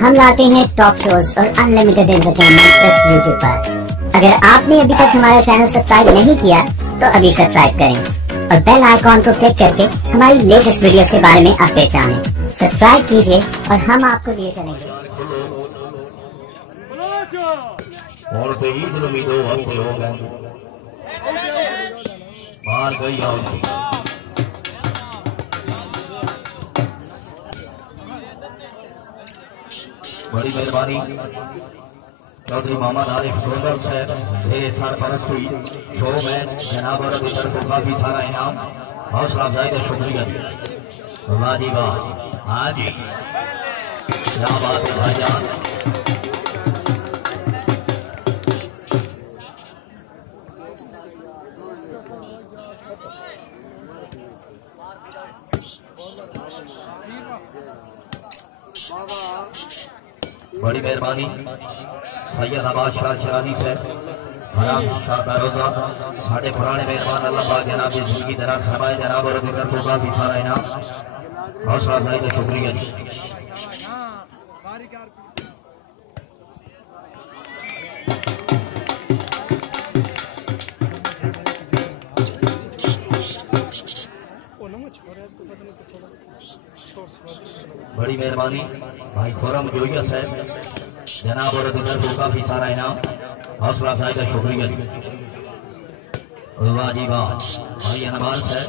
हम लाते हैं top shows और अनलिमिटेड एंटरटेनमेंट सिर्फ यूट्यूब पर। अगर आपने अभी तक हमारा चैनल सब्सक्राइब नहीं किया तो अभी सब्सक्राइब करें और बेल आइकॉन को क्लिक करके हमारी लेटेस्ट वीडियोस के बारे में अपडेट जानें। सब्सक्राइब कीजिए और हम आपको लिए चलेंगे। और तो ईद उम्मीदों हफ्ते हो गए बाहर गई आओ बड़ी मेहरबानी चौधरी मोहम्मद आरिफ गोंदल से सरपरस्ती शो में जनाब और की तरफ काफी सारा इनाम हौसला अफजाई का शुक्रिया। वाह जी वाह, हाँ जी क्या बात है भाईजान। बड़ी मेहरबानी सैयद अब्बास शाह शराजी से हराम शाह का रोजा साढ़े पुराने मेहरबान अल्लाह पाक जनाब की जिंदगी दराज फरमाए। जनाब और जिक्र को काफी सारा इनाम हौसला अफजाई का शुक्रिया जी। बड़ी मेहरबानी भाई खुरम जोइया साहब जनाब और दिगर को काफी सारा इनाम हौसला अफजाई का शुक्रिया। वाह जी वाह, भाई अनवार साहब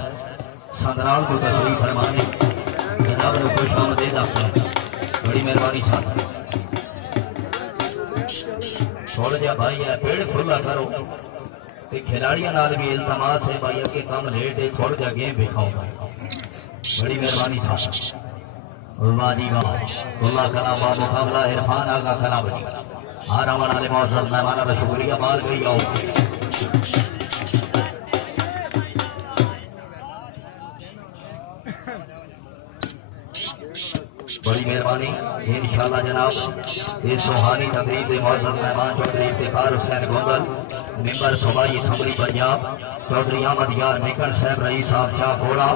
संदराल को तशरीफ फरमाने जनाब को खुश आमदीद आपसे बड़ी मेहरबानी साहब। थोड़ा जा भाई है पेड़ खुला करो खिलाड़ियों नाल भी इल्तमास है भाई के काम लेट है थोड़ा जा गेम दिखाओ बड़ी मेहरबानी साहब। वाह जी वाह, अल्लाह कला बा मुकाबला इरफान आगा कला बनी आराम वाले मौसम मेहमाना का शुक्रिया। बाल गई आओ बड़ी मेहरबानी इंशाअल्लाह जनाब इस सुहानी तकरीब के मौजूद मेहमान चौधरी इफ्तिखार हुसैन गोंदल मेंबर सूबाई असम्बली पंजाब चौधरी अहमद यार निकल साहब रईस साहब शाह घोड़ा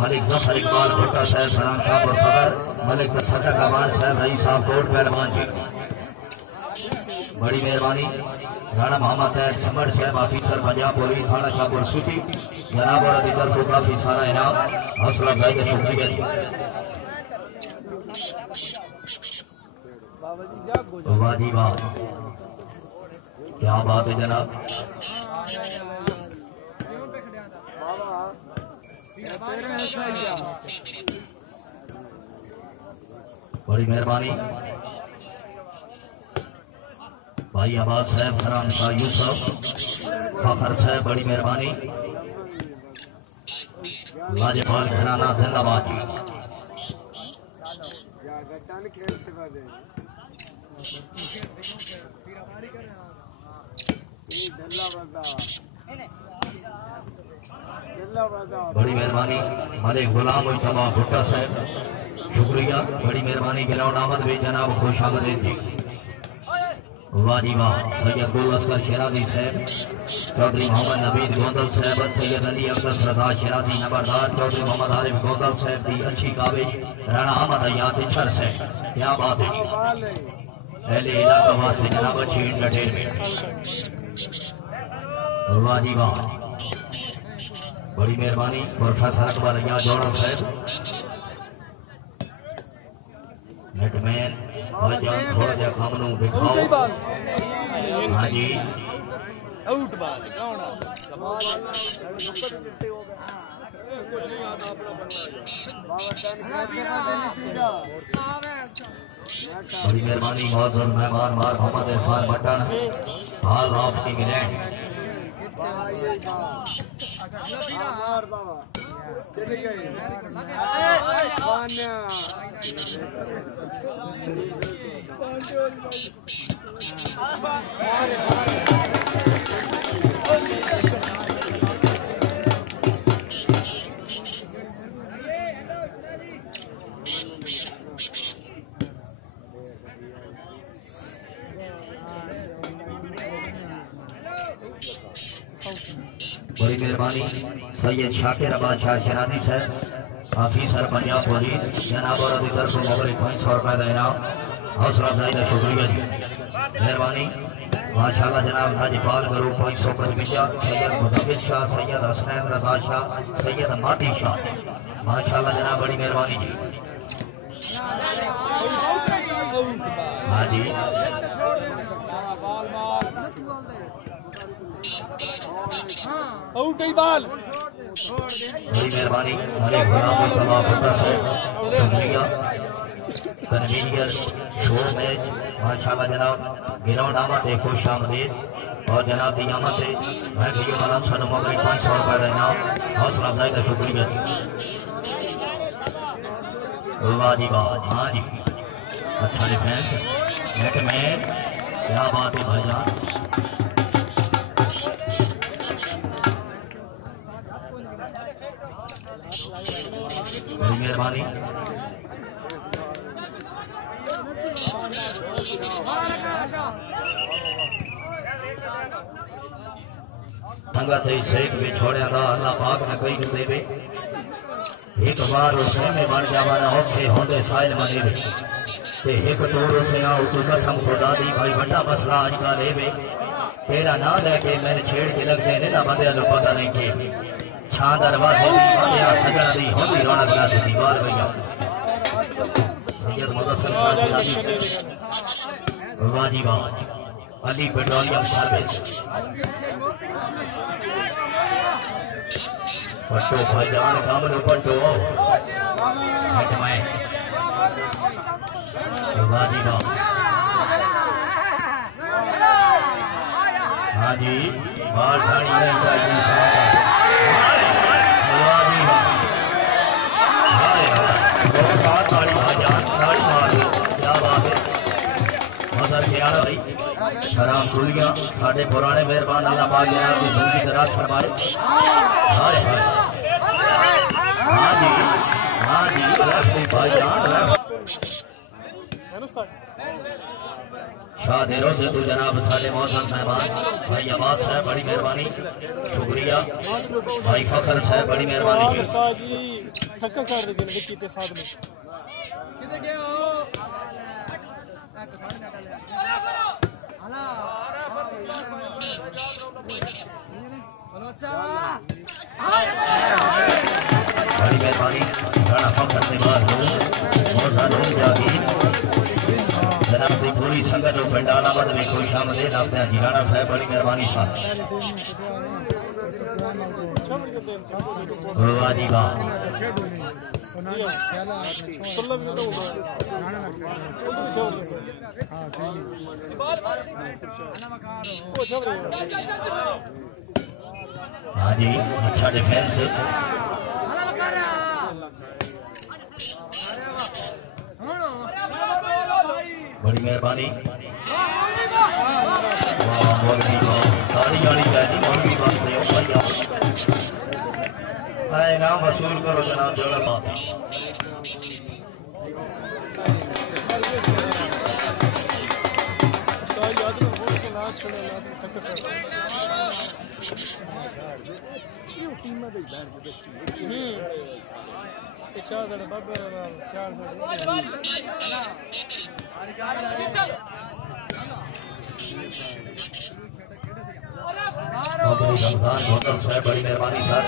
मलिक जफर इकबाल भुट्टा साहब सलाम शाहपुर सदर मलिक सदर कमान साहब रईस साहब कोट पहलवान जी बड़ी मेहरबानी। राणा मोहम्मद झमड़ साहब ऑफिसर पंजाब पुलिस थाना शाहपुर सिटी जनाब और इधर को काफी सारा इनाम हौसला अफजाई का शुक्रिया जी। वाह जी वाह, क्या बात है जनाब। बड़ी मेहरबानी भाई अब्बास साहब फरहान शाह यूसुफ फखर साहब बड़ी मेहरबानी। लाजपाल घराना जिंदाबाद जी। बड़ी मेहरबानी मलिक गुलाम मुस्तफा भुट्टा साहब शुक्रिया। बड़ी मेहरबानी गिलाउड अहमद भी जनाब खुश आमदीद जी। वाह जी वाह, सैयद गुल असगर शराजी साहब चौधरी मोहम्मद नबीद गोंदल साहब सैयद अली अकस रजा शराजी नंबरदार चौधरी मोहम्मद आरिफ गोंदल साहब की अच्छी काबिज राणा अहमद अयात इच्छर से क्या बात है पहले इलाका वास्ते जनाब अच्छी एंटरटेनमेंट। वाह जी वाह, बड़ी मेहरबानी प्रोफेसर अकबर अया जोड़ा साहब नेटमैन थोड़ा जा काम नू दिखाओ। हाँ जी आउट बाल बड़ी मेहरबानी मौजूद मेहमान मार Mohammad Irfan mutton hall of England. बड़ी मेहरबानी सैयद शाकिर अब्बास शाह शराजी साहब ऑफिसर पंजाब पुलिस जनाब और अधिकार को मोबाइल 500 रुपए का इनाम हौसला अफजाई का शुक्रिया जी, मेहरबानी। माशाल्लाह जनाब नाजिपाल करो 555 सैयद मुदब्बिर शाह, सैयद हसनैन रजा शाह, सैयद मादी शाह, माशाल्लाह जनाब बड़ी मेहरबानी जी। हाँ जी बड़ी मेहरबानी। हमारे गुलाम मुस्तफा भुट्टा साहब शुक्रिया। कन्वीनियर शो मैच माशाल्लाह जनाब ग्राउंड आमद है, खुश आमदीद और जनाब की आमद से मैं भैया वाला सानू मगरी 500 रुपए का इनाम, हौसला अफजाई का शुक्रिया। वाह जी वाह, हाँ जी अच्छा डिफेंस नेटमैन, क्या बात है भाईजान। बड़ी मेहरबानी। संगत शेख भी छोड़िया था, अल्लाह पाक ने कई देवे एक बार उसने में बन जावा ना औखे होंदे साइल मनी वे ते एक तोड़ से आ तू कसम खुदा दी भाई बड़ा मसला आज का लेवे तेरा ना लेके मैंने छेड़ के लगते ने ना बंदे नु पता नहीं के छा दरवाजे दी बंदिया सजा दी होंदी रौनक ना दी दीवार भैया सैयद मुदस्सिर वाह जी वाह। अली पेट्रोलियम सर्विस पट्टो भाईजान काम लो पट्टो वाह जी वाह। हाँ जी बाल ढाणी वाह जी वाह। भाईजान ताड़ी मार क्या बात है, मजा सियाड़ा भाई शराब खुलिया साढ़े पुराने मेहरबान अल्लाह पाक जनाब की धूम की तरह फरमाए। हाय हाय हाँ जी भाईजान शाह दे रोजे तो जनाब साढ़े मौसम मेहमान भाई अब्बास साहब बड़ी मेहरबानी शुक्रिया। भाई फखर साहब बड़ी मेहरबानी जी। बड़ी मेहरबानी राणा फखर से बाद जागी जनाब की पूरी संगत और पंडाल आबाद में खुश आमदीद आपने जी राणा साहब बड़ी मेहरबानी साहब वाह जी वाह। हाँ जी अच्छा डिफेंस बड़ी मेहरबानी। इनाम वसूल करो जनाब जगह बात बड़ी मेहरबानी सर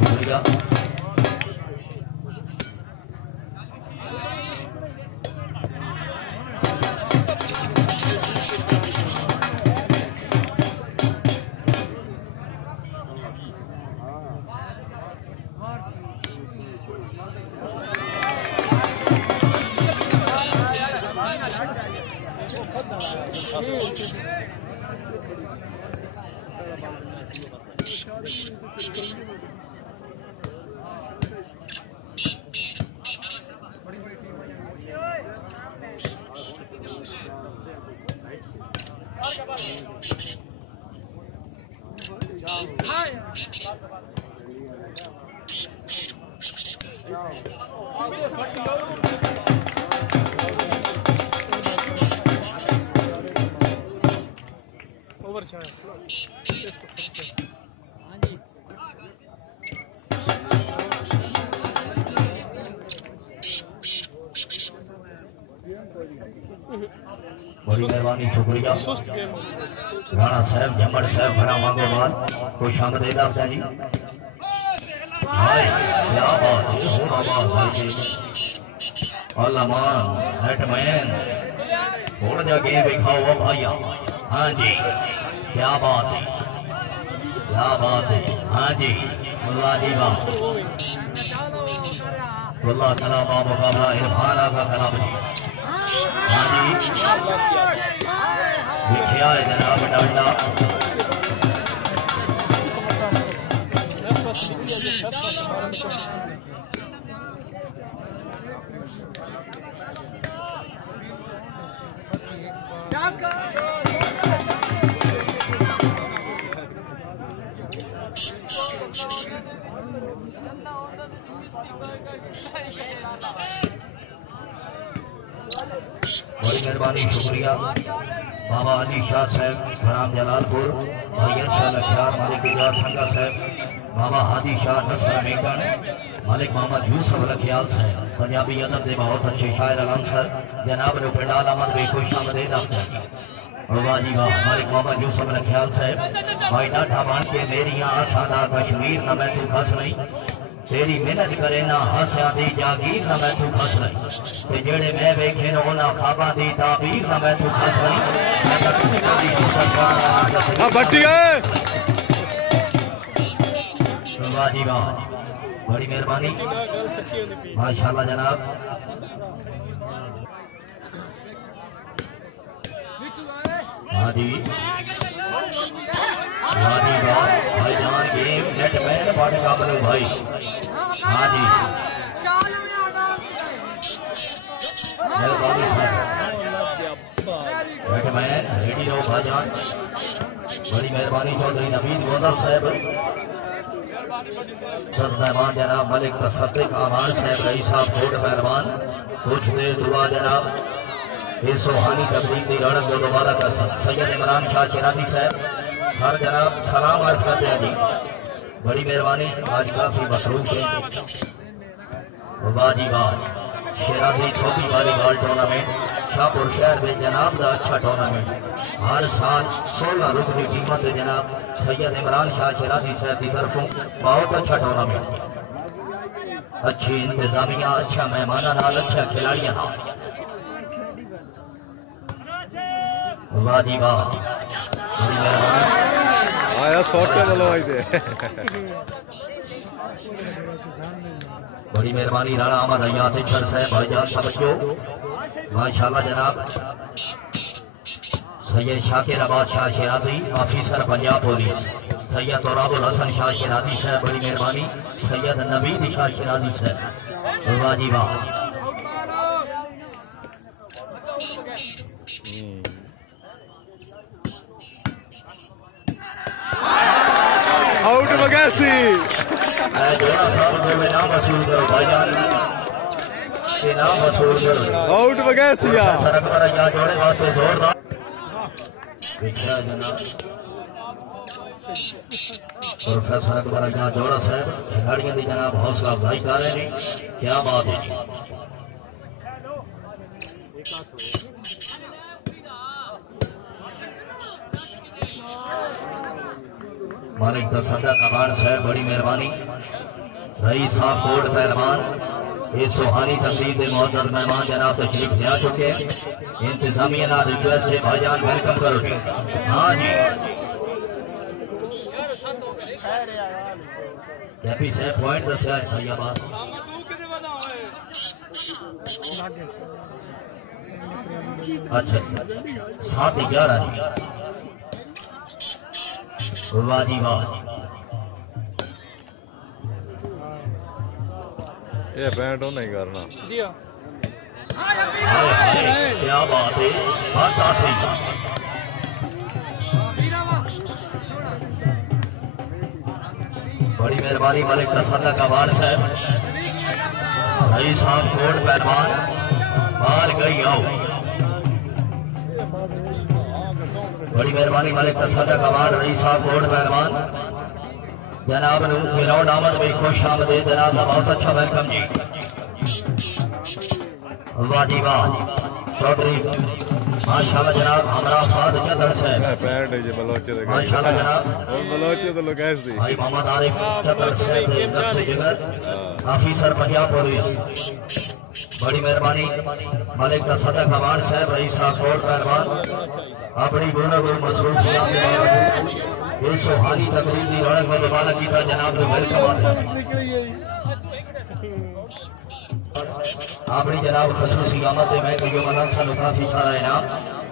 शुक्रिया। ओवर छा बड़ी मेहरबानी शुक्रिया राणा साहब जमड़ साहब बड़ा मांगो माल कोई शाम दे आपका जी क्या बात है हो बाबा भाई अल्लाह नेटमैन थोड़ा जा गेम दिखाओ भैया। हाँ जी क्या बात है हाँ जी अल्लाह जी वाह अल्लाह कलाम मुकाबला इरफान का कलाम जी। हाँ जी लिखिया है जनाब डांडा बड़ी मेहरबानी शुक्रिया बाबा अली शाह साहब हराम जलालपुर भाई शाह लखियार मालिक गुजरात संगा साहब बाबा हादी शाह नसर मेकन मालिक मोहम्मद यूसुफ लखियाल साहब पंजाबी अदब के बहुत अच्छे शायर अलांसर जनाब ने पिंडाल अहमद भी खुश आमदेद वाह जी वाह मालिक मोहम्मद यूसुफ लखियाल साहब भाई डाठा मान के मेरी आसादा कश्मीर न मैं तू फस नहीं तेरी मेहनत करे ना हासिया दी जागीर ना मैं तू फस रही ते जेड़े मैं वेखे न ओना खाबा दी ताबीर ना मैं तू फस रही वाह जी वाह बड़ी मेहरबानी माशाल्लाह जनाब। हाँ जी भाई जान गेम नेटमैन पाने का भाई। हाँ जी नेटमैन रेडी रहो भाईजान बड़ी मेहरबानी चौधरी नवीद गोदल साहब सद मेहमान जनाब मलिक तसद्दुक आवाज साहब रईस साहब कोट मेहरबान कुछ देर दुआ जनाब ये सुहानी तकरीब की रौनक को दोबारा कर सैयद इमरान शाह शिराजी साहब सर जनाब सलाम अर्ज करते हैं जी बड़ी मेहरबानी आज काफी मसरूफ है वाह जी वाह शिराजी छोटी वाली बॉल टूर्नामेंट शाहपुर शहर में जनाब का अच्छा टूर्नामेंट हर साल 16 रुकनी कीमत जनाब सैयद इमरान शाह शिराजी साहब की तरफों बहुत अच्छा टूर्नामेंट अच्छी इंतजामिया अच्छा मेहमान अच्छा खिलाड़ियां वाह जी वाह बड़ी मेहरबानी आया शॉट पे बोलो भाई दे बड़ी मेहरबानी राणा अहमद अयाद सर साहब भाईजान समझो माशाल्लाह जनाब सैयद शाकिर आबाद शाह शिराजी ऑफिसर पंजाब पुलिस सैयद तोराबुल हसन शाह शिराजी साहब बड़ी मेहरबानी सैयद नवीद शाह शिराजी साहब वाह जी वाह आउट बगैसी आउट बगैसिया प्रोफेसर अकबर यहाँ जोड़ा साहब खिलाड़ियों की जनाब हौसला अफजाई कर रहे हैं क्या बात है मालिक तसद्दुक कमान साहब बड़ी मेहरबानी रईस साहब कोट पहलवान ये सुहानी तकरीब के मोहतरम मेहमान जनाब तशरीफ ले आ चुके हैं इंतजामिया ना रिक्वेस्ट है भाईजान वेलकम करो। हाँ जी कैपी साहब पॉइंट दसिया भैया बात अच्छा 7-11 वाह जी वाह ये बैंड नहीं करना क्या बात है बड़ी मेहरबानी मलिक तसद्दुक अवार्ड साहब रईस साहब कोट पहलवान बाल गई आओ बड़ी मेहरबानी मलिक तसद्दुक अवार्ड रईस साहब कोट पहलवान जनाब ग्राउंड आमद में खुश आमदेद जनाब का बहुत अच्छा वेलकम जी वाह जी वाह चौधरी माशाल्लाह जनाब हमारा साथ चदर से पैंट है बलोचे दे माशाल्लाह जनाब और बलोचे तो लोग ऐसे भाई मोहम्मद आरिफ चदर से जिगर ऑफिसर पंजाब पुलिस बड़ी मेहरबानी मालिक का सदर कमान साहब रईस साहब कोट पहलवान अपनी गुणगुण मसरूफ ये सुहानी तकरीब की रौनक में मुबारक की का जनाब ने वेलकम अपनी जनाब खसूसी आमद में कई मनान सानू काफी सारा इनाम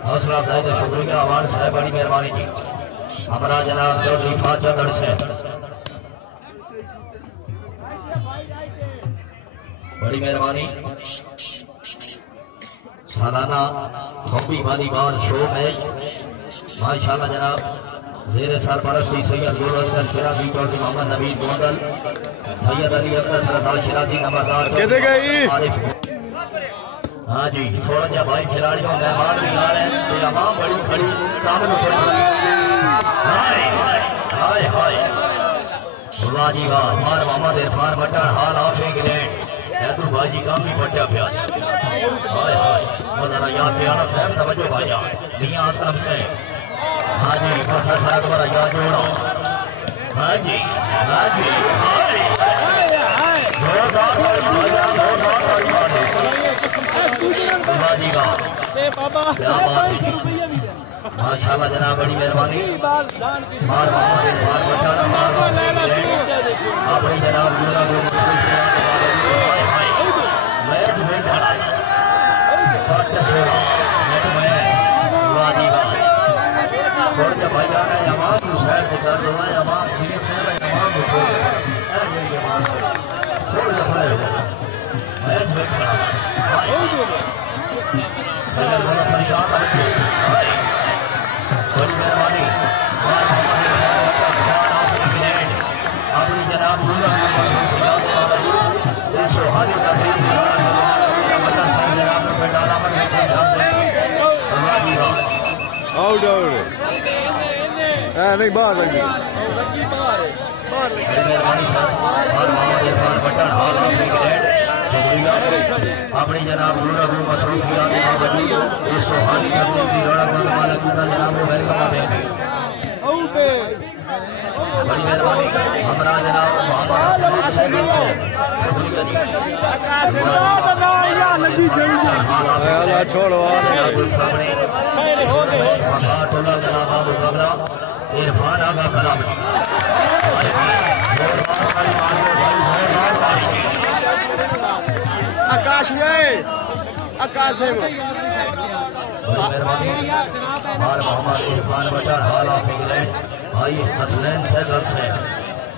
हौसला अफजाई का शुक्रिया अवान साहब बड़ी मेहरबानी की हमारा जनाब चौधरी फाचा गढ़ से बड़ी मेहरबानी सालाना हॉबी वॉलीबॉल शो में माशाल्लाह जनाब जेर सरपरस्ती सैयद गुलअस्कर शिराजी चौधरी मोहम्मद नबी गोंदल सैयद अली अकबर सरदार शिराजी नंबरदार कहते गई हाँ जी थोड़ा जा भाई खिलाड़ियों मेहमान भी आ रहे हैं बड़ी खड़ी सामने हाय हाय हाय वाह जी वाह मार मोहम्मद इरफान बट्टा हाल ऑफ इंग्लैंड हैदर भाई काम भी पट्टा प्या हाय हाय मौलाना याद प्यारा साहब तवज्जो भाई मियां आसम से हाँ जी प्रोफेसर अकबर याद जोड़ो हाँ जी जोरदार माशाल्लाह जनाब बड़ी मेहरबानी मार अपनी जनाब आउट नहीं बाहर लगी अपनी जनाब मसरूफियात के बावजूद इस सुहानी तकरीब की रौनक में मालिक का जनाब को वेलकम देंगे बड़ी मेहरबानी हमारा जनाब छोड़ो इरफान आगा कलाम आकाश में आकाश है Mohammad Irfan butter hall of England भाई हसनैन सैगल से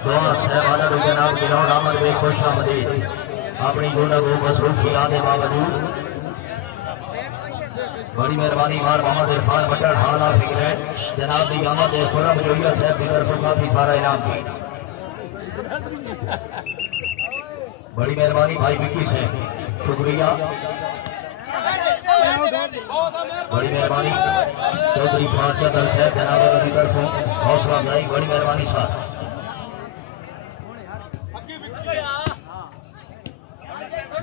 दुआ सहबाना जनाब गिराउंड आमद में खुश आमदीद अपनी गुनगु मसरूफियात के बावजूद बड़ी मेहरबानी मार Mohammad Irfan butter hall of England जनाब की आमद खुरम जोइया साहब की तरफ काफी सारा इनाम की बड़ी मेहरबानी भाई विक्की से शुक्रिया बड़ी मेहरबानी चौधरी फाचा दल साहब जनाब की तरफ हौसला अफजाई बड़ी मेहरबानी साहब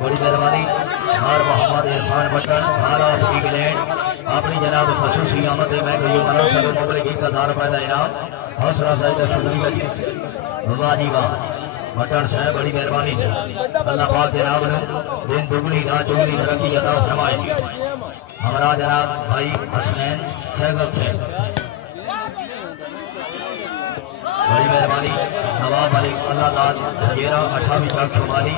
बड़ी मेहरबानी मार Mohammad Irfan butter hall of England अपनी जनाब खसूसी आमद में गई मोबाइल 1000 रुपए का इनाम हौसला अफजाई का शुक्रिया वाह जी वाह बटर साहब बड़ी मेहरबानी से अल्लाह पाक जनाब ने दिन दुगनी रात चौगनी तरक्की अता फरमाए हमारा जनाब भाई हसनैन सैगल से बड़ी मेहरबानी नवाब मलिक अल्लाह दाद जेरा 28 चक शुमारी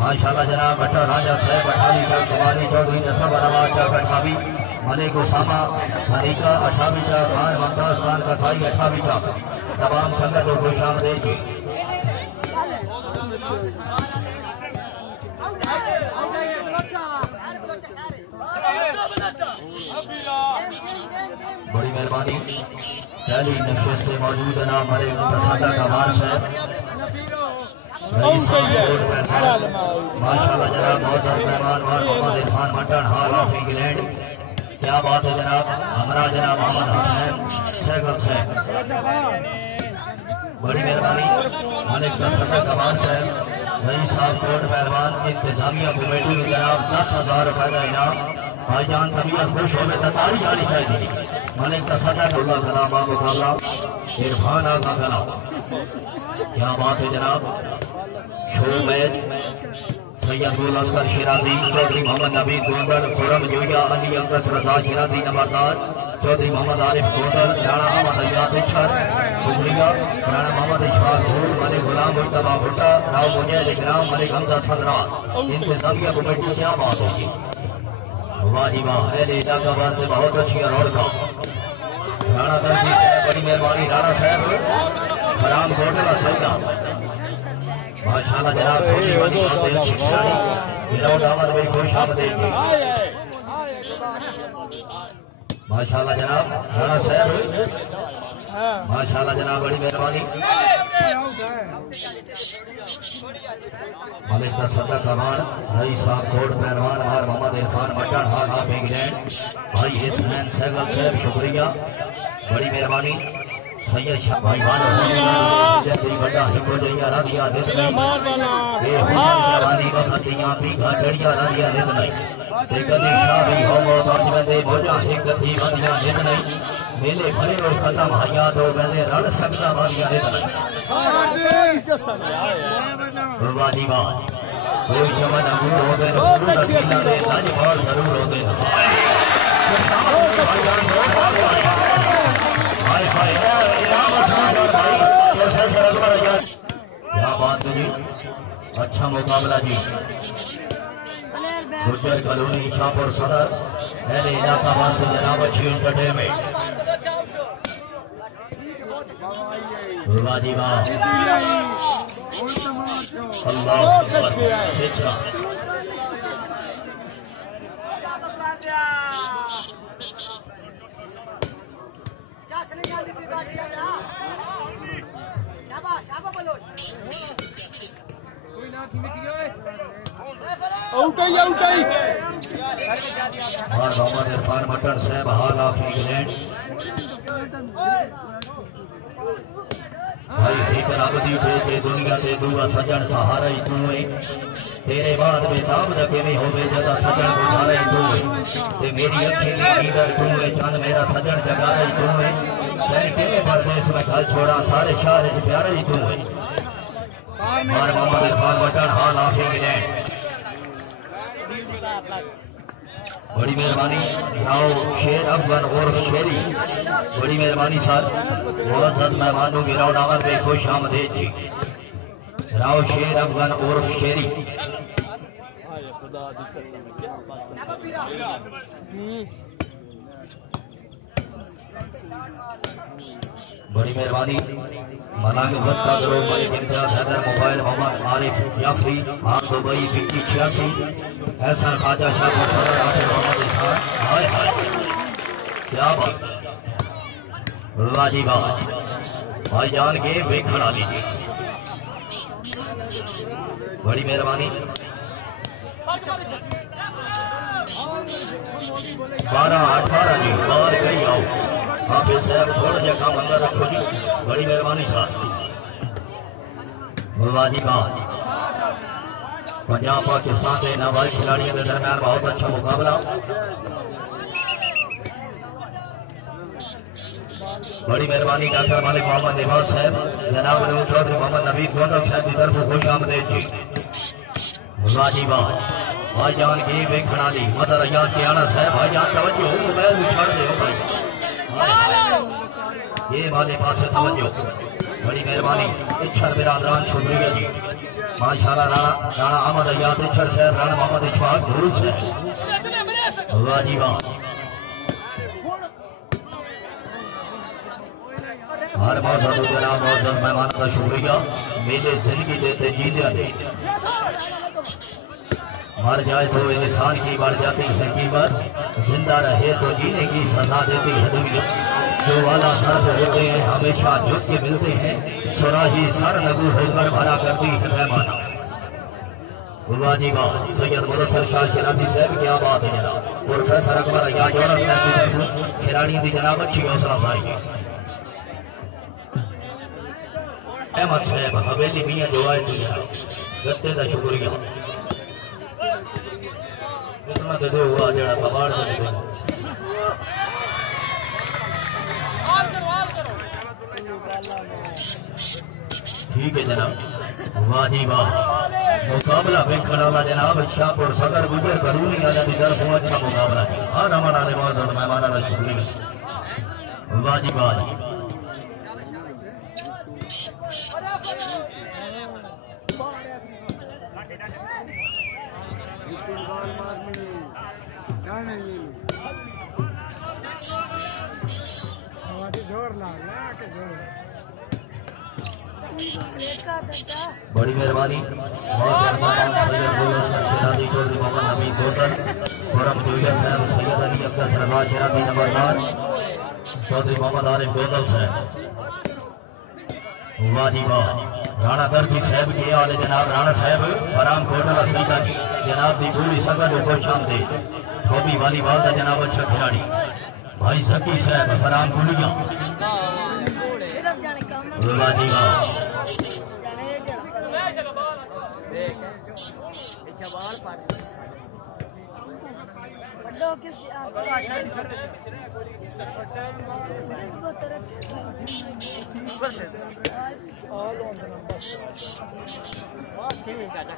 माशाल्लाह जनाब भट्टा राजा साहब 28 चक शुमारी चौधरी नसब नवाज चक 28 मलिक उसामा मलिका 28 चक खान मुमताज खान कसाई 28 चक तमाम संगत को खुश आमदीद की बड़ी मेहरबानी पहली नशस्त से मौजूद है नाम हमारे मुतसद्दक कमार साहब माशाल्लाह जनाब बहुत सारे मेहमान Mohammad Irfan mutton hall of England क्या बात है जनाब हमारा जनाब मोहम्मद हसनैन सैगल साहब बड़ी मेहरबानी मालिक मुतसद्दक कमार साहब रईस साहब कोट पहलवान इंतजामिया कमेटी में जनाब 10,000 रुपए का इनाम भाईजान तबीयत खुश हो तो तारी जानी चाहिए। मलिक का सदा डोला कलामा मुकाबला इरफान आगा कला। क्या बात है जनाब। शो मैच सैयद असगर शिराजी, चौधरी मोहम्मद नबी गोंदल, खुरम जोया, अली अंकस रजा शिराजी नंबरदार, चौधरी मोहम्मद आरिफ गोंदल, राणा अहमद अयाद इच्छर शुक्रिया, राणा मोहम्मद इशफाक धूल, मलिक गुलाम मुर्तबा भुट्टा, राव मुजैद इकराम, मलिक हमजा सदरा। इंतजामिया कमेटी क्या बात होगी। वाह जी वाह। अहले इलाका वास्ते बहुत अच्छी रौनक। राणा दर्जी बड़ी मेहरबानी। राणा साहब फराम कोटला सैदा माशाल्लाह जनाब। दावत भाई खुश आमदीद माशाल्लाह जनाब। राणा साहब माशाल्लाह जनाब बड़ी मेहरबानी। मलिक का सदा कमान भाई साहब कोट पहलवान और Mohammad Irfan mutton hall of England भाई हिस्सैन सहगल साहब शुक्रिया बड़ी मेहरबानी। सैयद शाह भाई जैसे बड़ा हिंदू जैया राधिया ये मेहरबानी वखतियां पीघा चढ़िया राधिया नित नहीं ते कदी शादी हो मौत आज दे भोजा एक थी वादिया नित नहीं मेले भरे हो खत्म हया दो पहले रल सकता वादिया नित नहीं। वाह जी वाह। कोई जमाना गुरु हो गए बहुत अच्छे लाज बहुत जरूर हो गए। क्या बात है जी। अच्छा मुकाबला जी। गुर्जर कॉलोनी शाहपुर सदर पहले इलाका वास्ते जनाब अच्छी एंटरटेनमेंट। वाह जी वाह। मोहम्मद इरफान मटन साहब हाल ऑफ इंग्लैंड भाई फिकर अबदी के दुनिया के दूआ सजन सहारा ही तू है तेरे बाद में ताब रखे में होवे जदा सजन गुजारा ही तू है ते मेरी अखी में नींदर तू है चंद मेरा सजन जगारा ही तू है तेरे केले परदेश में घर छोड़ा सारे शहर से प्यारा ही तू है। और Mohammad Irfan mutton hall of England बड़ी मेहरबानी। राव शेर अफगन और शेरी बड़ी मेहरबानी सर बहुत मेहमानों की राव दावत में खुश आमदीद जी। राव शेर अफगन और शेरी बड़ी मेहरबानी। मनाग बस का करो मलिक इम्तियाज हैदर मोबाइल मोहम्मद आरिफ याफी आम दुबई 86 ऐसा खाजा शाह मोहम्मद इरफान हाय हाय क्या बात। वाह जी वाह। भाईजान के वे खड़ा लीजिए बड़ी मेहरबानी। 12-18 जी बाहर गई आओ आप इस थोड़ा जगह काम अंदर रखो जी बड़ी मेहरबानी साहब। वाह जी वाह। पंजाब पाकिस्तान के नाबालिग खिलाड़ियों के दरमियान बहुत अच्छा मुकाबला। बड़ी मेहरबानी डॉक्टर मालिक मोहम्मद निवाज साहब जनाब चौधरी मोहम्मद नबी गोंदल साहब की तरफ खुश आमदीद जी। वाह जी वाह। भाईजान की वे खड़ा ली मदर अयाद के आना साहब भाईजान तवज्जो मोबाइल छाड़ दे भाई ये वाले पास तवज्जो बड़ी मेहरबानी। इच्छर बिरादरान शुक्रिया जी माशाल्लाह। राणा अहमद अयाद इच्छर साहब राणा मोहम्मद इशफाक धूल साहब वाह जी वाह। हर मौजूद जनाब मौजूद मेहमान का शुक्रिया मेरे जिंदगी देते जीते दे मर जाए तो इंसान की बढ़ जाती है कीमत जिंदा रहे तो जीने की सजा देती है दुनिया। जो वाला सर होते हैं हमेशा झुक के मिलते हैं सुराही सर लघु होकर भरा करती है पैमाना। वाह जी वाह। सैयद मुदस्सर शाह शिराजी साहब क्या बात है जनाब। प्रोफेसर अकबर अयाज साहब खिलाड़ियों की जनाब अच्छी हौसला अफजाई। अहमद साहब हवेली मियां जो आए थे गत्ते का शुक्रिया। दे दो हुआ जड़ा कबाड़ दे दो ठीक है जनाब वाह जी वाह मुकाबला देखने वाला जनाब शाहपुर सदर गुजर करूनी आला की तरफ हुआ जनाब मुकाबला हर हमारा लिबास और मेहमान का शुक्रिया वाह जी वाह बड़ी मेहरबानी चौधरी मोहम्मद आरिफ गोदल साहब वाह जी वाह राणा दर्जी साहब के आले जनाब राणा साहब फराम कोटला सईदा जी जनाब की पूरी संगत को शामदे धोबी वाली बात है जनाब अच्छा खिलाड़ी भाई जकी साहब फराम गुलिया वाह जी वाह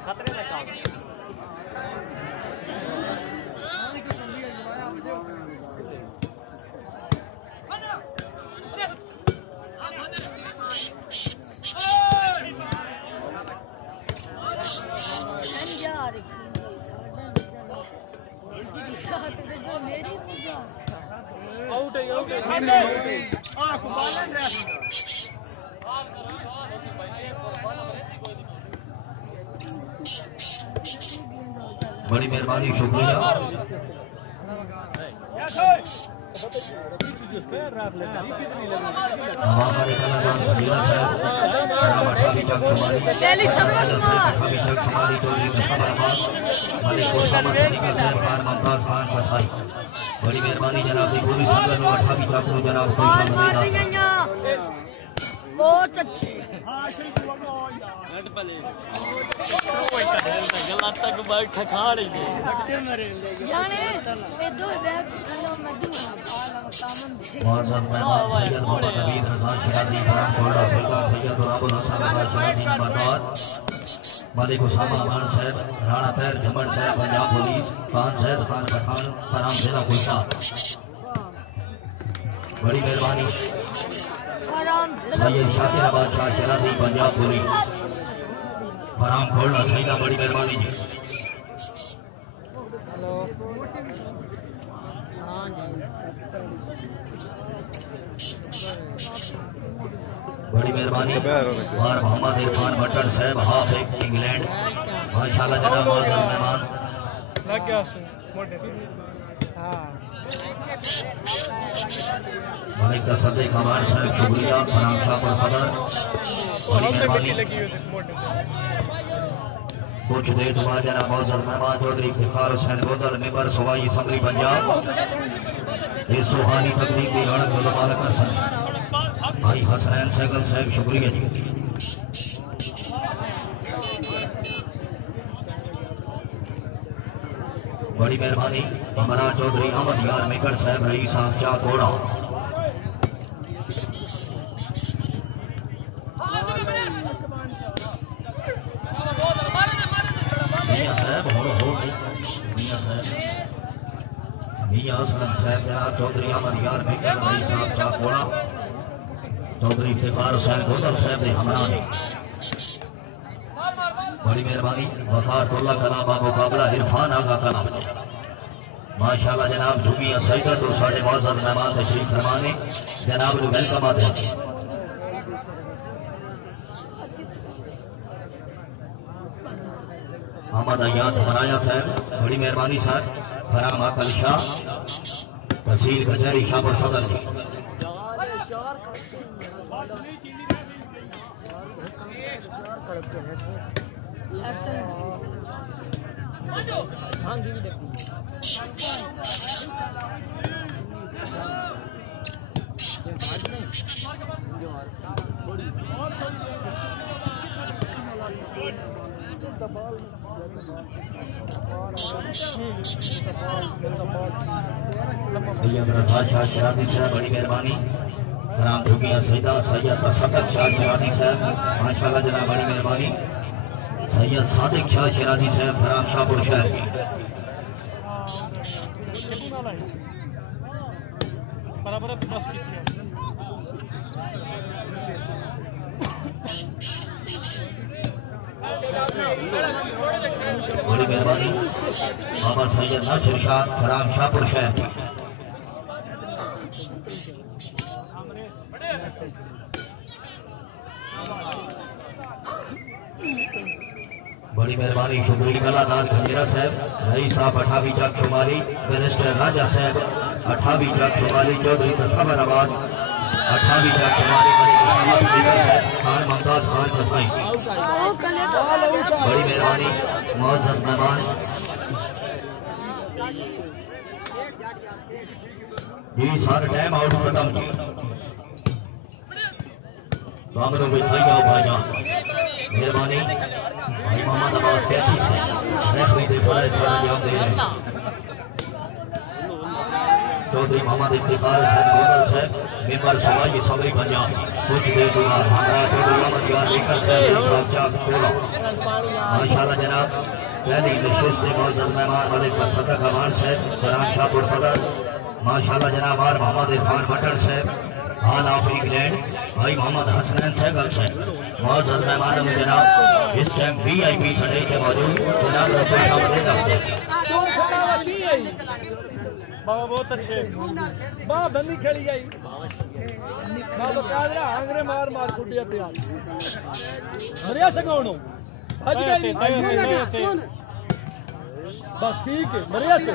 खतरे में काम आउट है बड़ी मेहरबानी शुक्रिया बड़ी मेहरबानी जनाब पूरी संगत में अठावी चाकू जनाब बहुत अच्छे मलिक उसामा खान साहब राणा तैर झमन साहब पंजाब पुलिस खान जैद खान पठान फराम जिला कुल्सा बड़ी मेहरबानी सैयद शाकिराबाद शाह शराबी पंजाब पुलिस फराम खोलना सही बड़ी मेहरबानी जी बड़ी मेहरबानी और मोहम्मद इरफान भट्टर साहब हाफ इंग्लैंड माशाल्लाह जनाब मेहमान मलिक सदे कमाल साहब शुक्रिया फराम शाहपुर सदर बड़ी मेहरबानी कुछ देर बाद जनाब मौजूद मेहमान चौधरी इफ्तिखार हुसैन गोदल मेंबर सूबाई असम्बली पंजाब इस सुहानी तकरीब की रौनक मुबारक भाई हसनैन सहगल साहब शुक्रिया जी बड़ी मेहरबानी हमारा चौधरी अहमद यार मेकर साहब रही साहब चा कोड़ा मियां असलम साहब जनाब चौधरी अहमद यार मेकर रही साहब चा कोड़ा चौधरी इफ्तिखार हुसैन गोदल साहब ने हमरा ने बड़ी मेहरबानी वफार टोला कलाम का मुकाबला इरफान आगा कलाम माशाल्लाह जनाब झुकिया सईदा तो साढ़े मौजूद मेहमान तशरीफ फरमाने जनाब ने वेलकम आते अहमद अयाद मनाया साहब बड़ी मेहरबानी साहब फराम अकल शाह तहसील कचहरी शाहपुर सदर जी सैयद रजा शाह शरादी साहब बड़ी मेहरबानी। राम जोगिया सैदा सैयद तसद्दुक शाह शरादी साहब माशाल्लाह जनाब बड़ी मेहरबानी। सैयद सादिक शाह शरादी साहब हराम शाहपुर शहर की। बराबर बस की बड़ी मेहरबानी बाबा सैयद नासिर शाह हराम शाहपुर शहर की। बड़ी मेहरबानी शुक्रिया कलादार खंजरा साहब रई साहब 28 चक शुमारी बैरिस्टर राजा साहब 28 चक शुमारी चौधरी तस्वर आवाज 28 चक शुमारी खान मुमताज खान कसाई। बड़ी मेहरबानी मुअज़्ज़ज़ मेहमान जी सारा टाइम आउट खत्म जी कामरों में भाई आओ भाईजान मेहरबानी भाई मोहम्मद अब्बास कैसी से रेफरी दे बड़ा सारा जवाब दे रहे हैं। चौधरी मोहम्मद इफ्तिखार हुसैन गोदल साहब मेंबर सवाई सभी पंजाब कुछ देर बाद हमारा चौधरी अहमद यार लेकर साहब चाक कोड़ा माशाल्लाह जनाब पहली नशिस्त मुअज़्ज़ज़ मेहमान मलिक सदक अमान साहब सराम शाहपुर सदर माशाल्लाह जनाब आर मोहम्मद इरफान भट्टर साहब हाल ऑफ इंग्लैंड भाई मोहम्मद हसनैन सहगल साहब मुअज़्ज़ज़ मेहमान जनाब इस टाइम VIP सड़े के मौजूद जनाब रसूल साहब दे बाबा बहुत अच्छे बाबा बंदी खेली जाई बाबा प्यार आंगरे मार मार कुटिया प्यार मरिया सगाउनो भज गई बस ठीक है मरिया से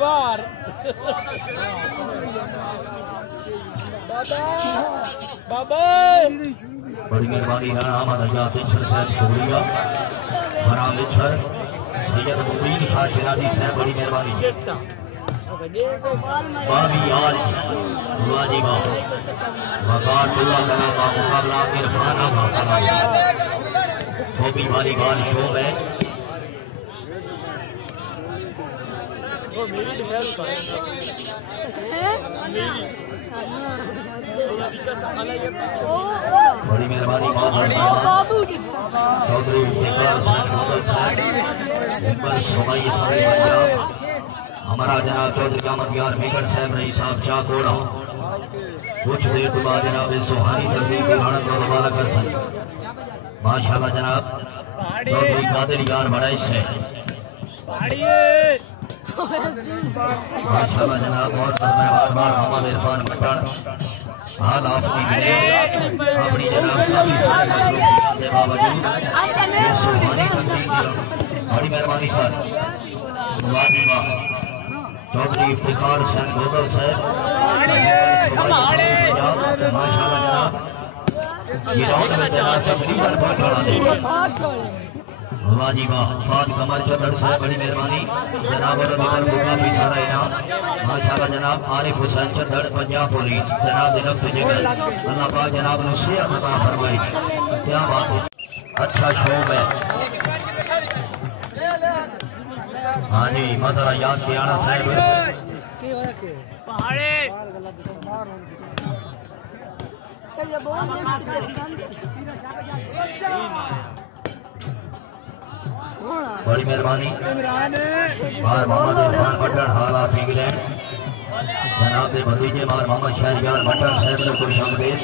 वार बाबा बड़ी मेहरबानी राणा अहमद आजाद इच्छर साहब शुक्रिया हराम इच्छर सैयद मुबीन शाह शरादी साहब बड़ी मेहरबानी बाबी आज वाजिबा वकातुल्ला कला का मुकाबला इरफान अहमद बॉबी वाली बाल शो में वो मेरी तो खैर बड़ी मेहरबानी चौधरी हमारा जनाब चौधरी अहमद यार मेगड़ साहब रही साहब चाकोड़ा कुछ देर के बाद जनाब सुहानी तकलीफ की हालत को हवाला कर सकते माशाल्लाह जनाब चौधरी कादिर यार बड़ाई से माशाल्लाह जनाब बहुत मेहमान मोहम्मद इरफान भट्टर हाल आपकी अपनी जनाब काफी सारे के बावजूद बड़ी मेहरबानी सर चौधरी इफ्तिखार हुसैन गोदल साहब माशाल्लाह जनाब ये राउंड में जनाब तकरीबन वाजी वाह फाद कमर चौधरी साहब बड़ी मेहरबानी जनाब और काफी सारा इनाम माशाल्लाह जनाब आरिफ हुसैन चौधरी पंजाब पुलिस जनाब दिनक जिगर अल्लाह पाक जनाब ने सेहत अता फरमाई क्या बात है अच्छा शो है। हाँ जी मजरा याद सियाना साहब बड़ी मेहरबानी मार मोहम्मद इरफान भट्टर हाल ऑफ इंग्लैंड जनाब के भतीजे मार मोहम्मद शहरयार भट्टर साहब ने खुश आमदेद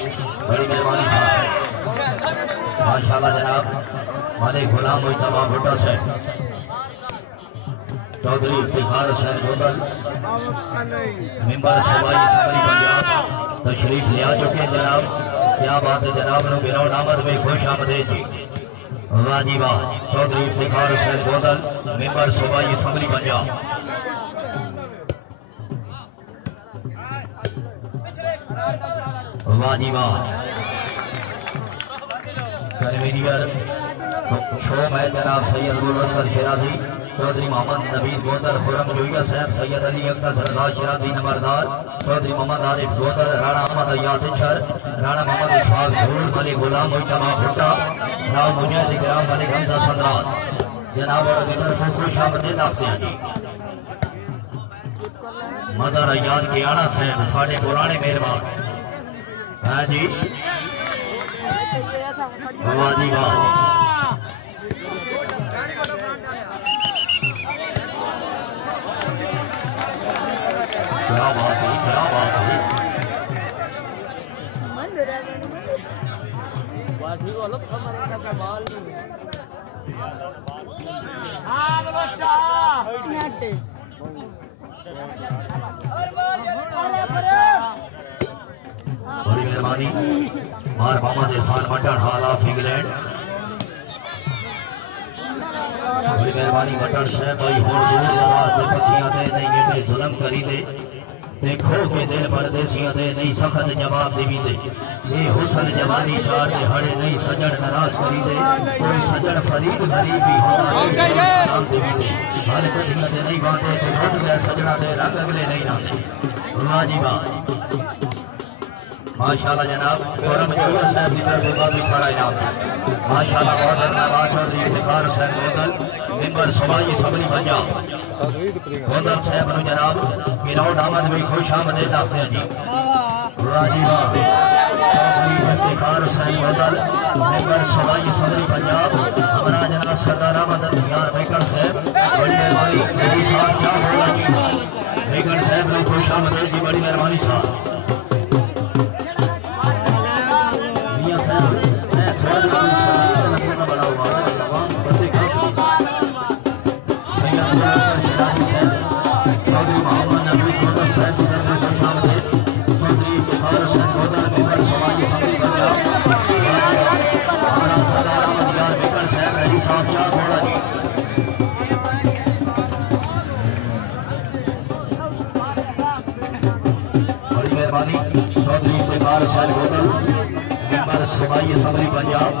बड़ी मेहरबानी साहब माशाल्लाह जनाब मालिक गुलाम मुस्तफा भुट्टो साहब चौधरी इफ्तिखार हुसैन गोदल मेंबर सवाई असम्बली पंजाब तशरीफ ले आ चुके हैं जनाब क्या बात है जनाब ने ग्राउंड आमद में खुश आमदेद जी वाजी वाह चौधरी इफ्तिखार हुसैन गोदल मेंबर सवाई असम्बली पंजाब वाजी वाह कन्वीनियर शो में जनाब सैयद गुल असगर शराजी चौधरी मोहम्मद नबीद गोदर खुरम जोइया साहब सैयद अली अख्तर सरदार शराजी नंबरदार चौधरी मोहम्मद आरिफ गोदर राणा अहमद अयाद इच्छर राणा मोहम्मद इशफाक धूल मलिक गुलाम मुस्तफा भुट्टा राव मुजाहिद इकराम मलिक हमजा संदरान जनाब और तरफ खुश आमदीद आपसे हैं जी। मज़ा याद के आना साहब साढ़े पुराने मेहरबान हाँ जी वाह जी वाह क्या बात है क्या बात है बड़ी मेहरबानी मार Mohammad Irfan mutton hall of England बड़ी मेहरबानी मटन साहब भाई होर दूर दराज दे पत्तियां ते नहीं एडे जुल्म करी दे देखो के दिल परदेसियां दे नहीं सख्त जवाब देवी दे ये हुस्न जवानी चार दे हड़े नहीं सजन नाराज करी दे कोई सजन फरीद गरीब भी होता है सलाम देवी दे हाल पत्तियां दे नहीं बातें तो छुट गए सजना दे रंग अगले नहीं आते वाह जी वाह माशाल्लाह जनाब गौरव जोड़ा साहब की तरफ भी सारा इनाम माशाल्लाह बहुत धन्यवाद और इफ्तिखार हुसैन गोदल मेंबर सूबाई असम्बली पंजाब गोदल साहब नु जनाब गिराउंड आमद में खुश आमदीद आते हैं जी वाह जी वाह इफ्तिखार हुसैन गोदल मेंबर सूबाई असम्बली पंजाब हमारा जनाब सरदार अहमद यार मेकर साहब बड़ी मेहरबानी मेरी साथ क्या होगा जी मेकर साहब नु खुश आमदीद जी बड़ी मेहरबानी साहब सूबाई असम्बली पंजाब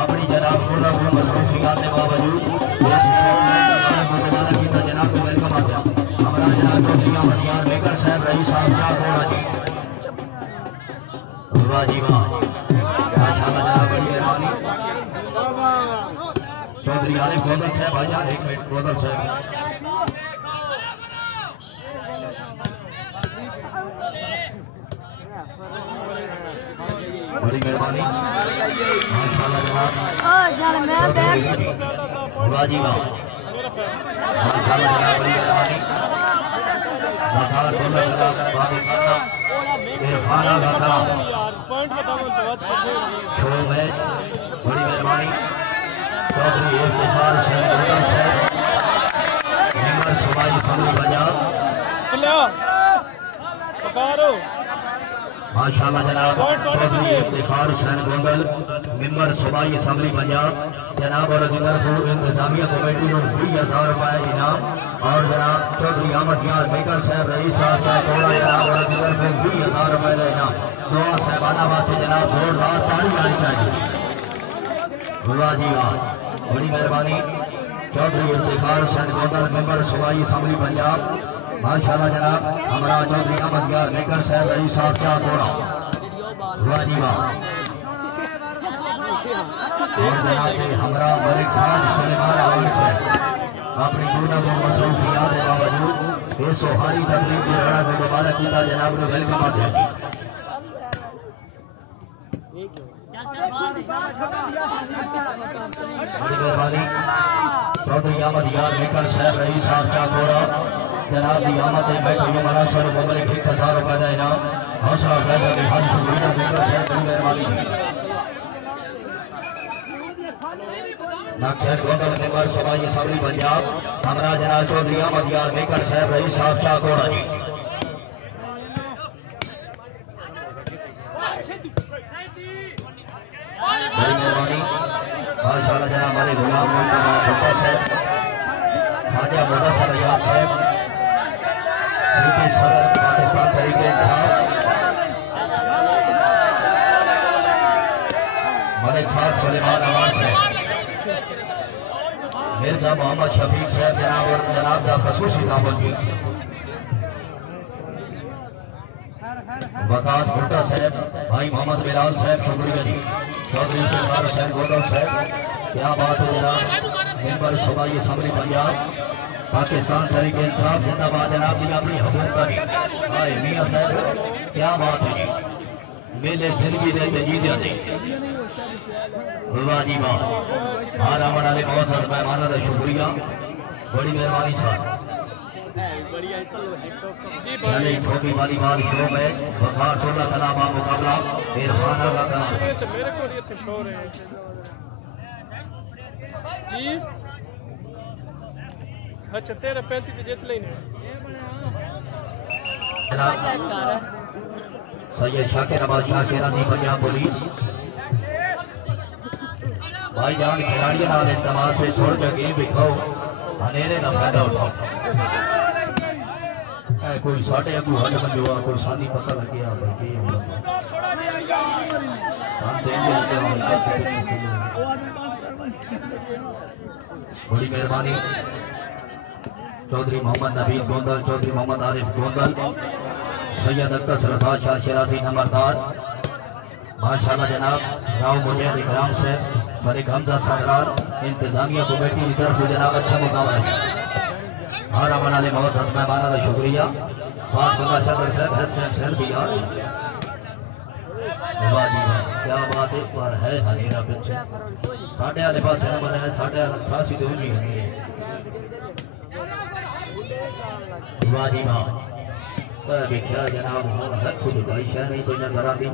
अपनी जनाब मसरूफियात के बावजूद जनाब को वेलकम आता हमारा जनाब ट्रॉफियां मदियार मेकर साहब रही साहब क्या होना जी वाह जी वाह माशाल्लाह जनाब बड़ी मेहरबानी चौधरी आरिफ गोदल साहब भाईजान एक मिनट गोदल साहब बड़ी मेहरबानी माशाल्लाह जनाब वाह जी वाह माशाल्लाह जनाब बड़ी मेहरबानी मथार बोलने लगा बाकी खाना इरफाना खाना शो मैच बड़ी मेहरबानी चौधरी इफ्तिखार हुसैन गोदल साहब मेंबर सूबाई असम्बली पंजाब माशाल्लाह जनाब चौधरी इफ्तिखार हुसैन गोदल मेंबर सूबाई असम्बली पंजाब जनाब और इंतजामिया कमेटी को 20,000 रुपए इनाम और जनाब चौधरी अहमद यार मेकर साहब रईस साहब थोड़ा जनाब और 20,000 रुपए का इनाम दुआ साहबाना वास्ते जनाब जोरदार ताली आनी चाहिए वाह जी वाह बड़ी मेहरबानी चौधरी इफ्तिखार हुसैन गोदल मेंबर सूबाई असम्बली पंजाब माशाल्लाह जनाब हमारा चौधरी अहमद यार मेकर साहब रईस साहब क्या थोड़ा वाह जी वाह और जनाब हमारा मलिक साहब सुलेमान अवान से अपनी दूना को मसरूफियात के बावजूद ये सोहारी तकलीफ की लड़ा को दोबारा किया जनाब को वेलकम आते हैं बड़ी मेहरबानी चौधरी अहमद यार मेकर साहब रईस साहब क्या थोड़ा जनाब की आमद बैठे हमारा सर मुबारक 1,000 रुपए का इनाम हौसला अफजाई के हाथ शुक्रिया मेकर साहब की मेहरबानी नक्शल गोदल मेंबर सूबाई असम्बली पंजाब हमारा जनाब चौधरी अहमद यार मेकर साहब रईस साहब क्या कोड़ा जी बड़ी मेहरबानी माशाल्लाह जनाब हमारे गुलाम भुट्टा साहब ख्वाजा मुदस्सिर याद साहब सदर पाकिस्तान तरीके साहब मलिक साहब सुलेमान अवान साहब मिर्जा मोहम्मद शफीक साहब जनाब और जनाब का खसूसी दावत की वकास भुट्टा साहब भाई मोहम्मद बिलाल साहब शुक्रिया जी चौधरी इफ्तिखार हुसैन गोदल साहब क्या बात है जनाब मेंबर सूबाई असम्बली पंजाब पाकिस्तान तरीके इंसाफ जिंदाबाद जनाब जी अपनी हुकूमत हाय मियां साहब क्या बात है जी मेले जिंदगी दे जीदे दे वाह जी वाह हर आने वाले बहुत सारे मेहमानों का शुक्रिया बड़ी मेहरबानी साहब चले छोटी वाली बात शो में वफार टोला कलामा मुकाबला इरफाना का कलाम मेरे को ये शो रहे हैं जी अच्छा तेरे 35 जीत लेने सैयद शाकिर अब्बास शाह शेरानी पंजाब पुलिस भाईजान खिलाड़ियों नाल इस्तेमाल से छोड़ के गेम दिखाओ अंधेरे का फायदा उठाओ कोई साढ़े अगू हज मंजूआ कोई सानी पता लगे बड़ी मेहरबानी चौधरी मोहम्मद नबील गोंदल चौधरी मोहम्मद आरिफ गोंदल सैयद अख्तर सरफराज शाह शराफी नंबरदार माशाल्लाह जनाब राव मुजैद इकराम से मलिक हमजा सरदार इंतजामिया कमेटी की तरफ जनाब अच्छा मुकाबला है हर अमन वाले बहुत मेहमान का शुक्रिया बात बंदा चंद्र साहब हसन सर भी यार क्या बात एक बार है हनेरा पीछे साढ़े वाले पास नंबर है साढ़े सासी तो नहीं है वाह जी वाह देखा जनाब हथ दुकाई शाह नहीं कोई नजर आती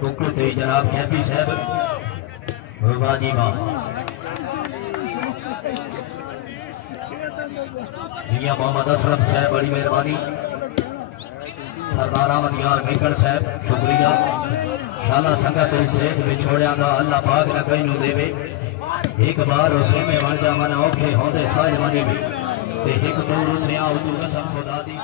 टोकरो थे जनाब कैपी साहब वाह जी वाह मियां मोहम्मद असलम साहब बड़ी मेहरबानी सरदार अहमद यार मेकड़ साहब शुक्रिया शाला संगत सेठ विछोड़िया का अल्लाह पाक न कई देवे एक बार उसे में बन जा मन औखे होंदे सारे मने भी एक दो रुसिया उदू कसम खुदा दी